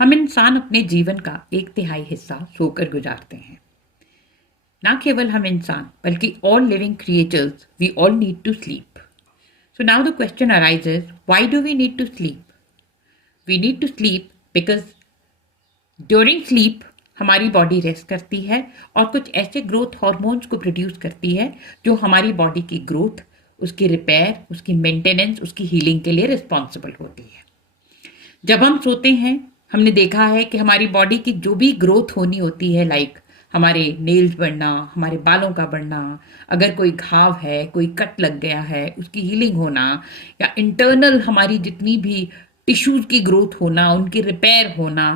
हम इंसान अपने जीवन का 1/3 हिस्सा सोकर गुजारते हैं। ना केवल हम इंसान बल्कि all living creatures, we all need to sleep. So now the question arises, why do we need to sleep? We need to sleep because during sleep हमारी बॉडी रेस्ट करती है और कुछ ऐसे ग्रोथ हार्मोन्स को प्रोड्यूस करती है जो हमारी बॉडी की ग्रोथ, उसकी रिपेयर, उसकी मेंटेनेंस, उसकी हीलिंग के लिए रिस्पॉन्सिबल होती है। जब हम सोते हैं हमने देखा है कि हमारी बॉडी की जो भी ग्रोथ होनी होती है, लाइक हमारे नेल्स बढ़ना, हमारे बालों का बढ़ना, अगर कोई घाव है, कोई कट लग गया है, उसकी हीलिंग होना, या इंटरनल हमारी जितनी भी टिश्यूज की ग्रोथ होना, उनकी रिपेयर होना,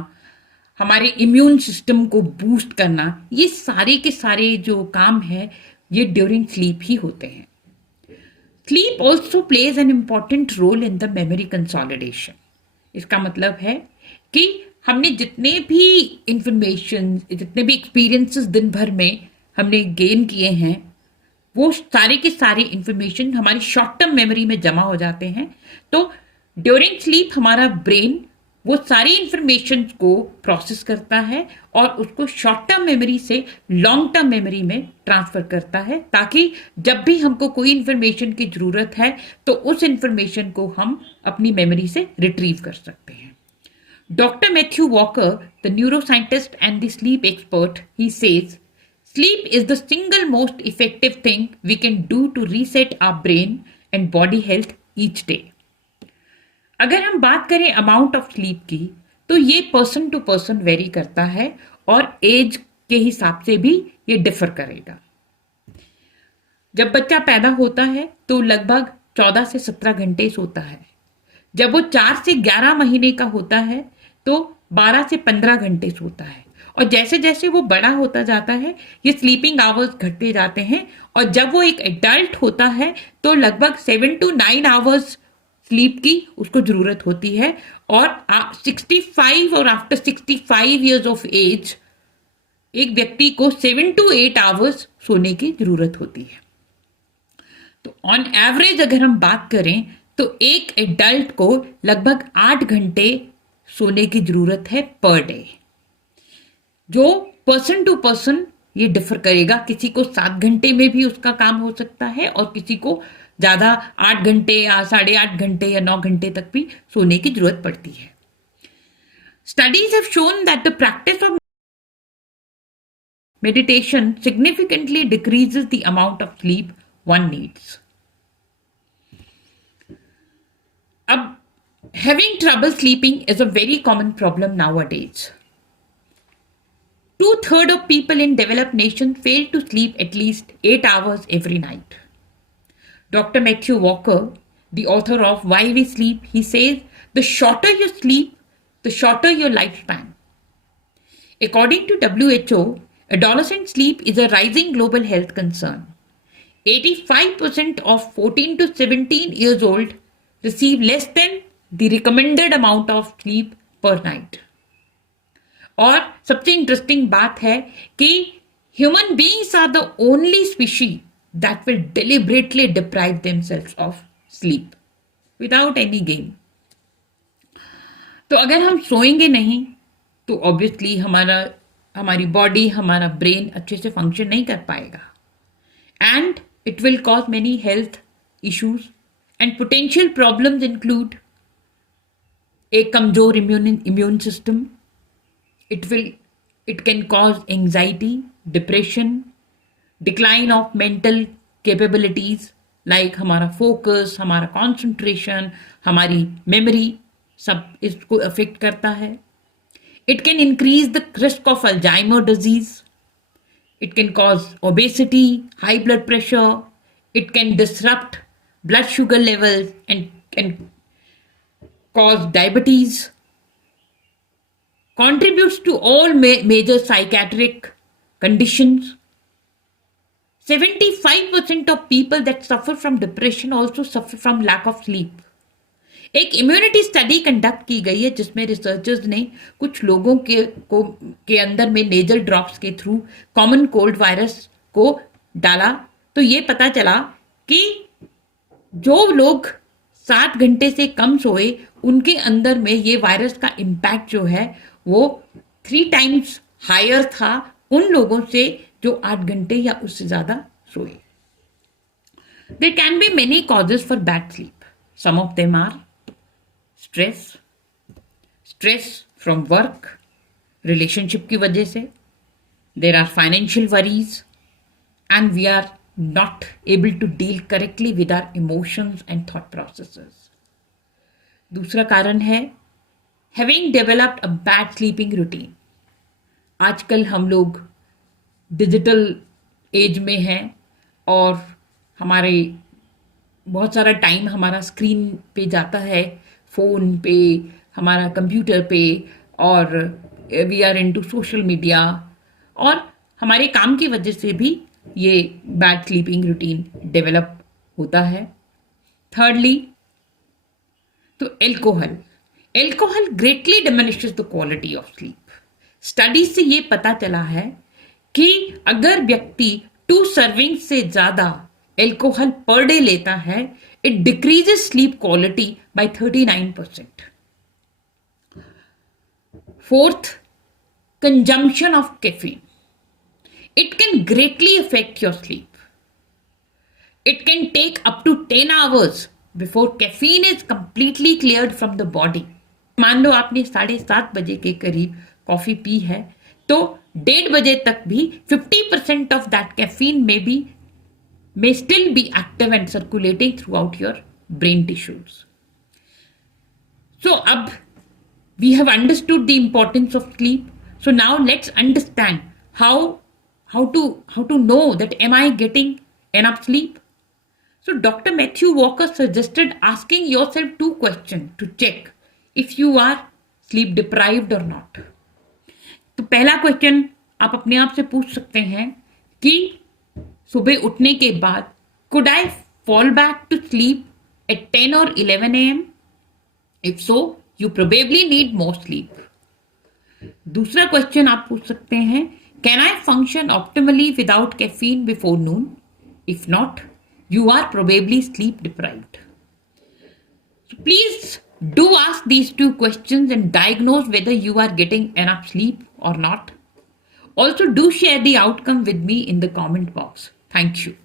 हमारे इम्यून सिस्टम को बूस्ट करना, ये सारे के सारे जो काम है ये ड्यूरिंग स्लीप ही होते हैं। Sleep also plays an important role in the memory consolidation. इसका मतलब है कि हमने जितने भी इंफॉर्मेशन, जितने भी एक्सपीरियंसेस दिन भर में हमने गेन किए हैं, वो सारे के सारे इंफॉर्मेशन हमारी शॉर्ट टर्म मेमोरी में जमा हो जाते हैं। तो ड्यूरिंग स्लीप हमारा ब्रेन वो सारी इंफॉर्मेशन को प्रोसेस करता है और उसको शॉर्ट टर्म मेमोरी से लॉन्ग टर्म मेमोरी में ट्रांसफर करता है, ताकि जब भी हमको कोई इंफॉर्मेशन की जरूरत है तो उस इंफॉर्मेशन को हम अपनी मेमोरी से रिट्रीव कर सकते हैं। Doctor Matthew walker, the neuroscientist and the sleep expert, he says sleep is the single most effective thing we can do to reset our brain and body health each day. अगर हम बात करें amount of sleep की तो ये person to person very करता है और एज के हिसाब से भी ये डिफर करेगा। जब बच्चा पैदा होता है तो लगभग 14 से 17 घंटे सोता है। जब वो 4 से 11 महीने का होता है तो 12 से 15 घंटे सोता है, और जैसे जैसे वो बड़ा होता जाता है ये स्लीपिंग आवर्स घटते जाते हैं, और जब वो एक एडल्ट होता है तो लगभग 7 to 9 आवर्स स्लीप की उसको जरूरत होती है। और 65 और आफ्टर 65 ईयर्स ऑफ एज एक व्यक्ति को 7 to 8 आवर्स सोने की जरूरत होती है। तो ऑन एवरेज अगर हम बात करें तो एक एडल्ट को लगभग 8 घंटे सोने की जरूरत है पर डे। जो पर्सन टू पर्सन ये डिफर करेगा, किसी को 7 घंटे में भी उसका काम हो सकता है और किसी को ज़्यादा 8 घंटे या 8.5 घंटे या 9 घंटे तक भी सोने की जरूरत पड़ती है। Studies have shown that the practice of meditation significantly decreases the amount of sleep one needs. अब having trouble sleeping is a very common problem nowadays. 2/3 of people in developed nations fail to sleep at least 8 hours every night. Dr. Matthew Walker, the author of Why We Sleep, he says, the shorter you sleep, the shorter your lifespan. According to WHO, adolescent sleep is a rising global health concern. 85% of 14 to 17 years old receive less than the recommended amount of sleep per night. और सबसे interesting बात है कि human beings are the only species that will deliberately deprive themselves of sleep without any gain. तो अगर हम सोएंगे नहीं तो ऑब्वियसली हमारी बॉडी, हमारा ब्रेन अच्छे से फंक्शन नहीं कर पाएगा, and it will cause many health issues and potential problems include एक कमजोर immune system, it can cause anxiety, depression, decline of mental capabilities like हमारा फोकस, हमारा कंसंट्रेशन, हमारी मेमोरी, सब इसको अफेक्ट करता है। It can increase the risk of Alzheimer disease. It can cause obesity, high blood pressure. It can disrupt blood sugar levels and can cause diabetes. Contributes to all major psychiatric conditions. 75% of people that suffer from depression also suffer from lack of sleep. एक immunity study conduct की गई है जिसमें researchers ने कुछ लोगों के अंदर में नेजल ड्रॉप्स के थ्रू कॉमन कोल्ड वायरस को डाला, तो ये पता चला कि जो लोग 7 घंटे से कम सोए उनके अंदर में ये वायरस का इम्पैक्ट जो है वो 3 टाइम्स हायर था उन लोगों से जो 8 घंटे या उससे ज़्यादा सोए. There can be many causes for bad sleep. Some of them are stress, stress from work, relationship की वजह से. There are financial worries, and we are not able to deal correctly with our emotions and thought processes. दूसरा कारण है having developed a bad sleeping routine. आजकल हम लोग digital age में हैं और हमारे बहुत सारा टाइम हमारा स्क्रीन पे जाता है, फ़ोन पे, हमारा कंप्यूटर पे, और we are into social media, और हमारे काम की वजह से भी ये बैड स्लीपिंग रूटीन डेवलप होता है. थर्डली, तो alcohol greatly diminishes the quality of sleep. Studies से ये पता चला है कि अगर व्यक्ति 2 सर्विंग से ज़्यादा एल्कोहल पर डे लेता है, it decreases sleep quality by 39%. Fourth, consumption of caffeine. It can greatly affect your sleep. It can take up to 10 hours before caffeine is completely cleared from the body. मान लो आपने 7:30 बजे के करीब coffee P है, तो 1:30 बजे तक भी 50% of that caffeine may still be active and circulating throughout your brain tissues. So अब we have understood the importance of sleep. So now let's understand how to know that am I getting enough sleep. So Dr. Matthew Walker suggested asking yourself 2 questions to check if you are sleep deprived or not. तो पहला question आप अपने आप से पूछ सकते हैं कि सुबह उठने के बाद could I fall back to sleep at 10 or 11 a.m.? If so, you probably need more sleep. दूसरा क्वेश्चन आप पूछ सकते हैं, can I function optimally without caffeine before noon? If not, you are probably sleep deprived. So please do ask these 2 questions and diagnose whether you are getting enough sleep or not. Also do share the outcome with me in the comment box. Thank you.